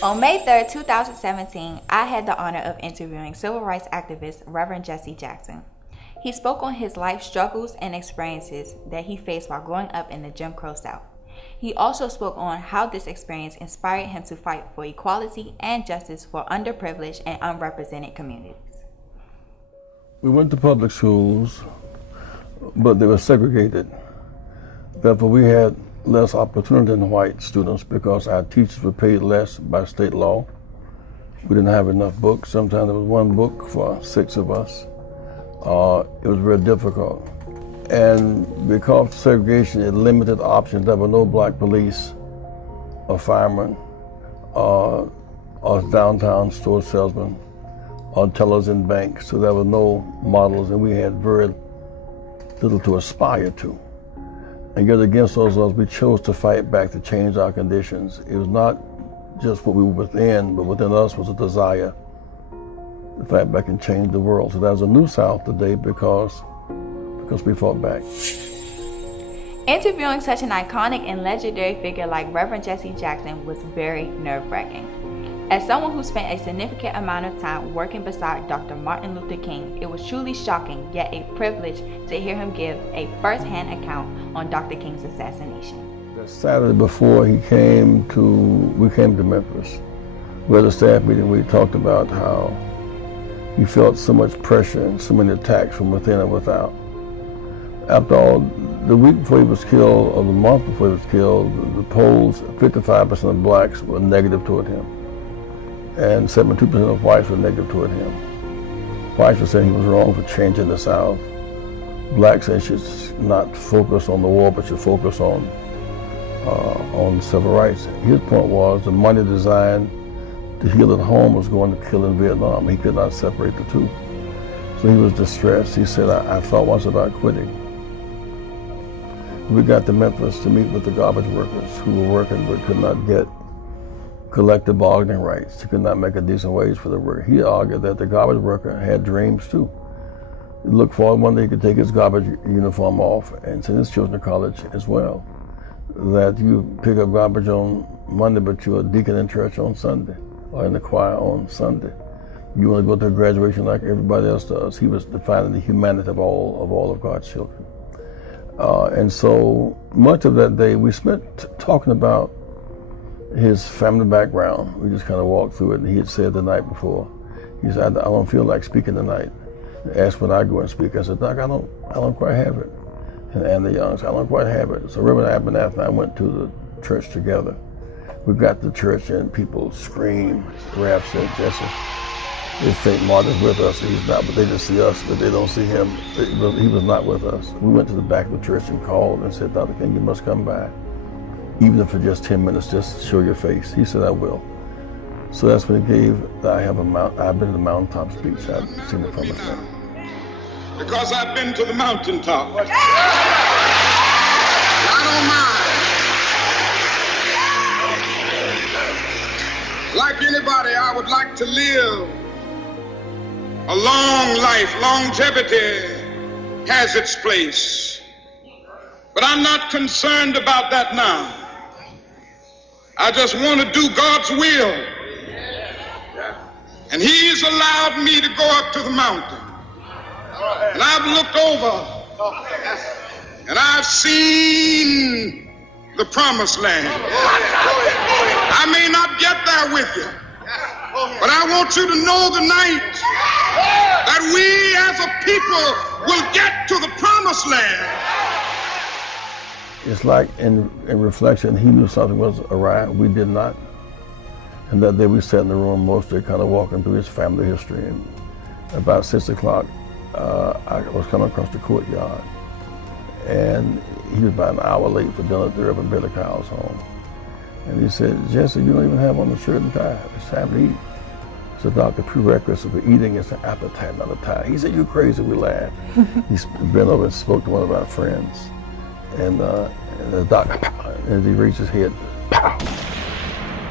On May 3rd, 2017, I had the honor of interviewing civil rights activist Reverend Jesse Jackson. He spoke on his life struggles and experiences that he faced while growing up in the Jim Crow South. He also spoke on how this experience inspired him to fight for equality and justice for underprivileged and unrepresented communities. We went to public schools, but they were segregated. Therefore, we had less opportunity than white students because our teachers were paid less by state law. We didn't have enough books. Sometimes there was one book for 6 of us. It was very difficult. And because of segregation, it limited options. There were no black police or firemen or downtown store salesmen or tellers in banks. So there were no models, and we had very little to aspire to. And yet against those laws, we chose to fight back to change our conditions. It was not just what we were within, but within us was a desire to fight back and change the world. So there's a new South today because we fought back. Interviewing such an iconic and legendary figure like Reverend Jesse Jackson was very nerve-wracking. As someone who spent a significant amount of time working beside Dr. Martin Luther King, it was truly shocking, yet a privilege to hear him give a first-hand account on Dr. King's assassination. The Saturday before we came to Memphis, we had a staff meeting where we talked about how he felt so much pressure and so many attacks from within and without. After all, the week before he was killed, or the month before he was killed, the polls, 55% of blacks were negative toward him, and 72% of whites were negative toward him. Whites were saying he was wrong for changing the South. Blacks said he should not focus on the war, but should focus on civil rights. His point was the money designed to heal at home was going to kill in Vietnam. He could not separate the two. So he was distressed. He said, I thought once about quitting. We got to Memphis to meet with the garbage workers who were working but could not get collective bargaining rights. He could not make a decent wage for the worker. He argued that the garbage worker had dreams too. He looked forward one day he could take his garbage uniform off and send his children to college as well. That you pick up garbage on Monday, but you're a deacon in church on Sunday, or in the choir on Sunday. You want to go to a graduation like everybody else does. He was defining the humanity of all of God's children. And so much of that day we spent talking about his family background. We just kind of walked through it, and he had said the night before, he said, I don't feel like speaking tonight. He asked when I go and speak. I said, Doc, I don't quite have it. And the young said, I don't quite have it. So Reverend Abernathy and I went to the church together. We got to church and people screamed. Rap said, Jesse, they think Martin's with us. He's not, but they just see us, but they don't see him. He was not with us. We went to the back of the church and called and said, Dr. King, you must come by. Even if for just 10 minutes, just show your face. He said, I will. So that's when he gave, I've been to the mountaintop speech. I've seen the promised land. Because I've been to the mountaintop. I don't mind. Like anybody, I would like to live a long life. Longevity has its place. But I'm not concerned about that now. I just want to do God's will. And He's allowed me to go up to the mountain. And I've looked over and I've seen the promised land. I may not get there with you, but I want you to know tonight that we as a people will get to the promised land. It's like in reflection, he knew something was awry. We did not. And that day we sat in the room mostly kind of walking through his family history. And about 6 o'clock, I was coming across the courtyard, and he was about an hour late for dinner at the Reverend Billy Kyle's home. And he said, Jesse, you don't even have on a shirt and tie. It's time to eat. I said, Doc, the prerequisite for eating is an appetite, not a tie. He said, you crazy. We laughed. He bent over and spoke to one of our friends. And the doctor, as he reached his head, pow!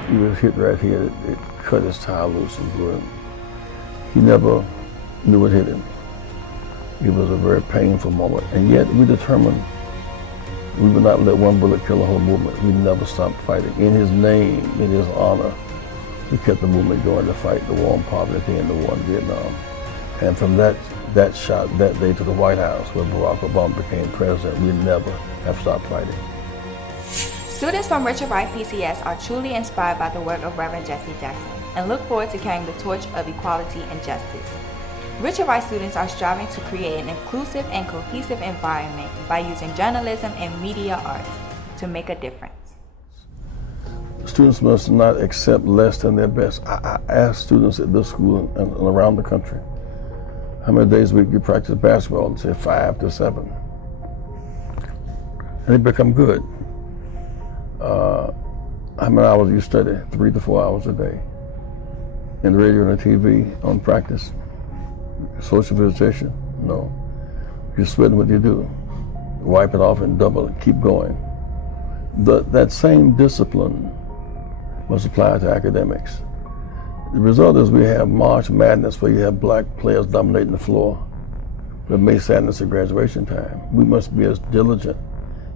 He was hit right here. It cut his tie loose and blew him. He never knew it hit him. It was a very painful moment, and yet we determined we would not let one bullet kill a whole movement. We never stopped fighting. In his name, in his honor, We kept the movement going to fight the war on poverty at the end of the war in Vietnam. And from that shot that day to the White House, where Barack Obama became president, we never have stopped fighting. Students from Richard Wright PCS are truly inspired by the work of Reverend Jesse Jackson and look forward to carrying the torch of equality and justice. Richard Wright students are striving to create an inclusive and cohesive environment by using journalism and media arts to make a difference. Students must not accept less than their best. I ask students at this school and around the country, how many days a week you practice basketball? And say 5 to 7. And they become good. How many hours you study? 3 to 4 hours a day. And the radio and the TV on practice. Social visitation? No. You're sweating what you do. Wipe it off and double it. Keep going. That same discipline must apply to academics. The result is we have March Madness where you have black players dominating the floor, but May Sadness at graduation time. We must be as diligent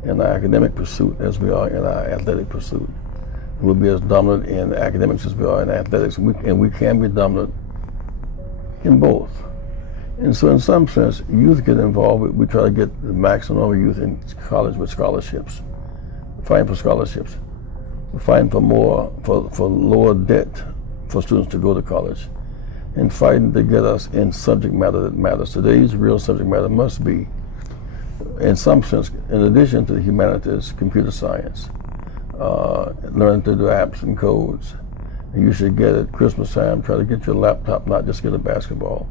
in our academic pursuit as we are in our athletic pursuit. We'll be as dominant in academics as we are in athletics, and we can be dominant in both. And so in some sense, youth get involved. We try to get the maximum of youth in college with scholarships, fighting for scholarships. We're fighting for lower debt for students to go to college, and fighting to get us in subject matter that matters. Today's real subject matter must be, in some sense, in addition to the humanities, computer science, learn to do apps and codes. And you should get at Christmas time, try to get your laptop, not just get a basketball,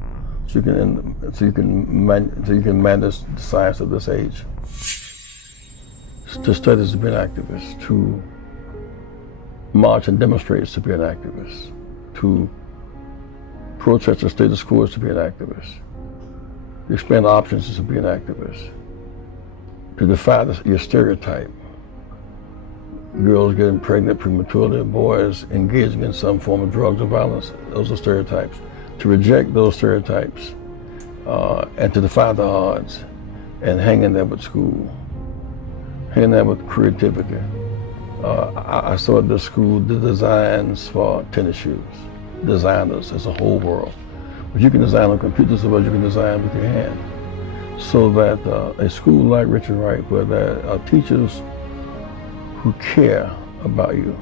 so you can manage the science of this age. To study is to be an activist, to march and demonstrate is to be an activist, to protest the status quo is to be an activist, to expand options is to be an activist, to defy your stereotype. Girls getting pregnant prematurely, boys engaging in some form of drugs or violence, those are stereotypes. To reject those stereotypes and to defy the odds and hang in there with school, hang in there with creativity. I saw at this school the designs for tennis shoes, designers as a whole world. But you can design on computers as well as you can design with your hand. So that a school like Richard Wright, where there are teachers who care about you,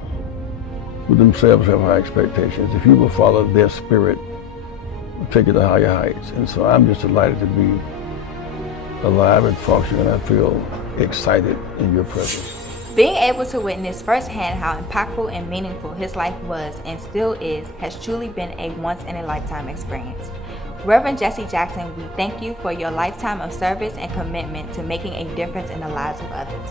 who themselves have high expectations, if you will follow their spirit, will take you to higher heights. And so I'm just delighted to be alive and functioning, and I feel excited in your presence. Being able to witness firsthand how impactful and meaningful his life was and still is has truly been a once-in-a-lifetime experience. Reverend Jesse Jackson, we thank you for your lifetime of service and commitment to making a difference in the lives of others.